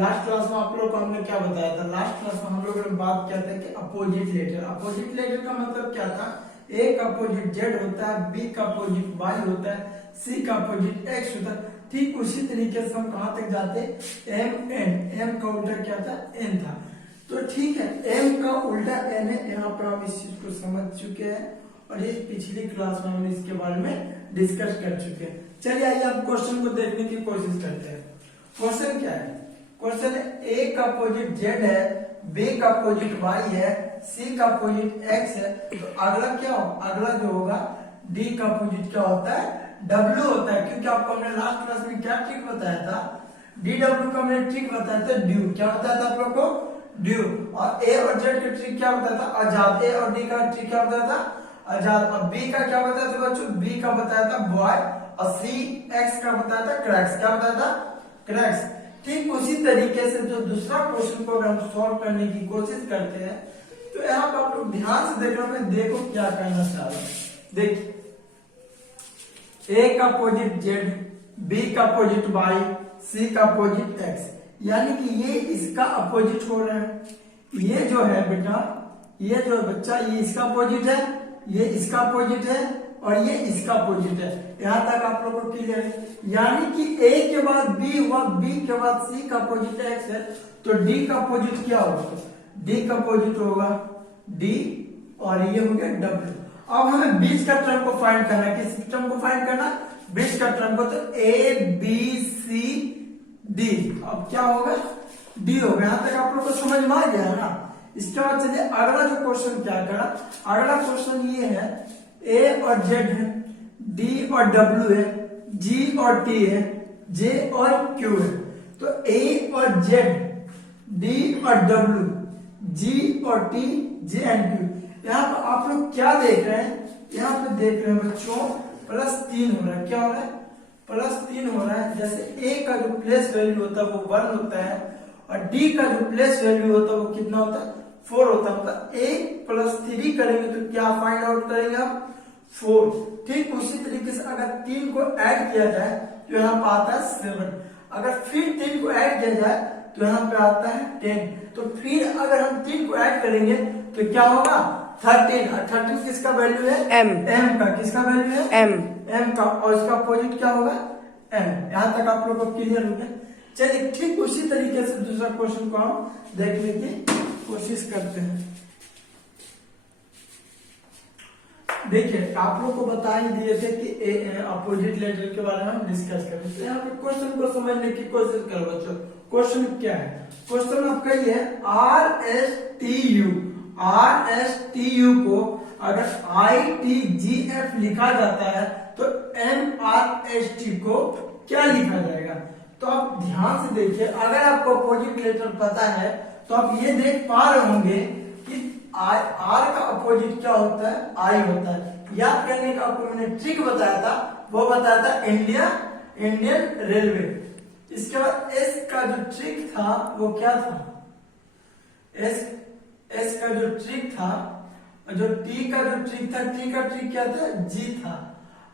Last class में आप लोग को हमने क्या बताया था? लास्ट क्लास में हम लोगों ने बात किया था कि अपोजिट लेटर। अपोजिट लेटर का मतलब क्या था? ए का अपोजिट जेड होता है, बी का अपोजिट वाई होता है, सी का अपोजिट एक्स होता है। ठीक उसी तरीके से हम कहां तक जाते? M N. एम का उल्टा क्या था? एन था। तो ठीक है, एम का उल्टा एन है। यहाँ पर हम इस चीज को समझ चुके हैं और ये पिछली क्लास में हम इसके बारे में डिस्कस कर चुके हैं। चलिए आइए अब क्वेश्चन को देखने की कोशिश करते हैं। क्वेश्चन क्या है? क्वेश्चन है ए का अपोजिट जेड है, बी का अपोजिट वाई है, सी का अपोजिट एक्स है। तो अगला क्या हो? अगला जो होगा डी का अपोजिट क्या होता है? डब्ल्यू होता है। क्योंकि आपको हमने लास्ट क्लास में क्या ट्रिक बताया था? डी डब्ल्यू का हमने ट्रिक बताया था, ड्यू। क्या बताया था आप लोग को? ड्यू। और ए और जेड का ट्रिक क्या बताया था? आजाद। ए और डी का ट्रिक क्या बताया था? आजाद। और बी का क्या बताया था बच्चों? बी का बताया था बॉय। और सी एक्स का बताया था क्रैक्स। क्या बताया था? क्रैक्स। ठीक उसी तरीके से जो दूसरा क्वेश्चन को अगर हम सॉल्व करने की कोशिश करते हैं तो यहाँ पर आप लोग ध्यान से देखना, मैं देखो क्या कहना चाह रहा हूं। देखिए, ए का अपोजिट जेड, बी का अपोजिट वाई, सी का अपोजिट एक्स, यानी कि ये इसका अपोजिट हो रहा है। ये जो है बेटा, ये जो है बच्चा, ये इसका अपोजिट है, ये इसका अपोजिट है और ये इसका अपोजिट है। यहां तक आप लोगों को क्लियर है? यानी कि ए के बाद बी हुआ, बी के बाद सी का अपोजिट एक्स है, तो डी का अपोजिट क्या होगा? डी का अपोजिट होगा डी और ये हो गया डब्ल्यू। अब हमें बीच का टर्म को फाइंड करना है। किस टर्म को फाइंड करना? बीच का टर्म को। तो ए बी सी डी, अब क्या होगा? डी होगा। यहां तक आप लोग को समझ में आ गया ना? इसके बाद चलिए अगला जो क्वेश्चन क्या करा। अगला क्वेश्चन ये है, ए और जेड है, डी और डब्ल्यू है, जी और टी है, जे और क्यू है। तो ए और जेड, डी और डब्ल्यू, जी और टी, जे एंड क्यू। यहाँ पर आप लोग क्या देख रहे हैं? यहाँ पे देख रहे हैं बच्चों +3 हो रहा है। क्या हो रहा है? +3 हो रहा है। जैसे ए का जो प्लेस वैल्यू होता है वो 1 होता है और डी का जो प्लेस वैल्यू होता है वो कितना होता है? 4 होता है। मतलब ए +3 करेंगे तो क्या फाइंड आउट करेंगे आप? 4। ठीक उसी तरीके से अगर 3 को ऐड किया जाए तो यहाँ पे आता है 7। अगर फिर 3 को ऐड किया जाए तो यहाँ पे आता है 10। तो फिर अगर हम 3 को ऐड करेंगे तो क्या होगा? 13। और 13 किसका वैल्यू है? एम। एम का। किसका वैल्यू है? एम। एम का। और इसका अपोजिट क्या होगा? एम। यहाँ तक आप लोग को क्लियर हो गया? चलिए ठीक उसी तरीके से दूसरा क्वेश्चन को हम देखने की कोशिश करते हैं। देखिए, आप लोग को बता ही दिए थे कि अपोजिट लेटर के बारे में हम डिस्कस करें। तो यहाँ पे क्वेश्चन को समझने की कोशिश करो बच्चों। क्वेश्चन क्या है? क्वेश्चन आपका ये है, RSTU को अगर ITGF लिखा जाता है तो MRST को क्या लिखा जाएगा? तो आप ध्यान से देखिए, अगर आपको अपोजिट लेटर पता है तो आप ये देख पा रहे होंगे कि आर का अपोजिट क्या होता है? आई होता है। याद करने का आपको मैंने ट्रिक बताया था, वो बताया था इंडियन रेलवे। इसके बाद एस का जो ट्रिक था वो क्या था? एस का जो ट्रिक था, जो टी का जो ट्रिक था, टी का ट्रिक क्या था? जी था।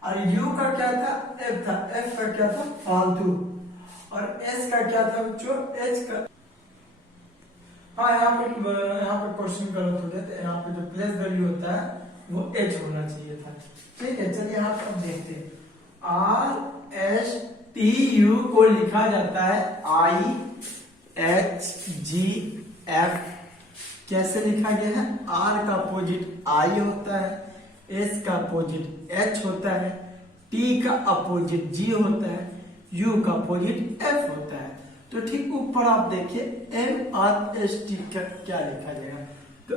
और यू का क्या था? एफ था। एफ का क्या था? फालतू। और एस का क्या था बच्चों? एच का। हाँ, यहाँ पे क्वेश्चन गलत हो गया। तो यहाँ पे जो प्लेस वैल्यू होता है वो एच होना चाहिए था। ठीक है, चलिए यहाँ पर देखते हैं। RSTU को लिखा जाता है IHGF। कैसे लिखा गया है? R का अपोजिट I होता है, S का अपोजिट H होता है, T का अपोजिट G होता है, U का अपोजिट F होता है। तो ठीक ऊपर आप देखिए MRST का क्या लिखा जाएगा? तो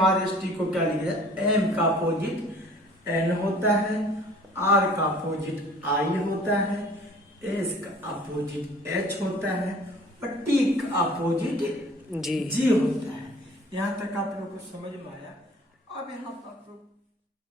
MRST को क्या लिखा जाए? M का अपोजिट N होता है, R का अपोजिट I होता है, S का अपोजिट H होता है और T का अपोजिट G होता है। यहाँ तक आप लोग को समझ में आया? अब यहाँ पर आप लोग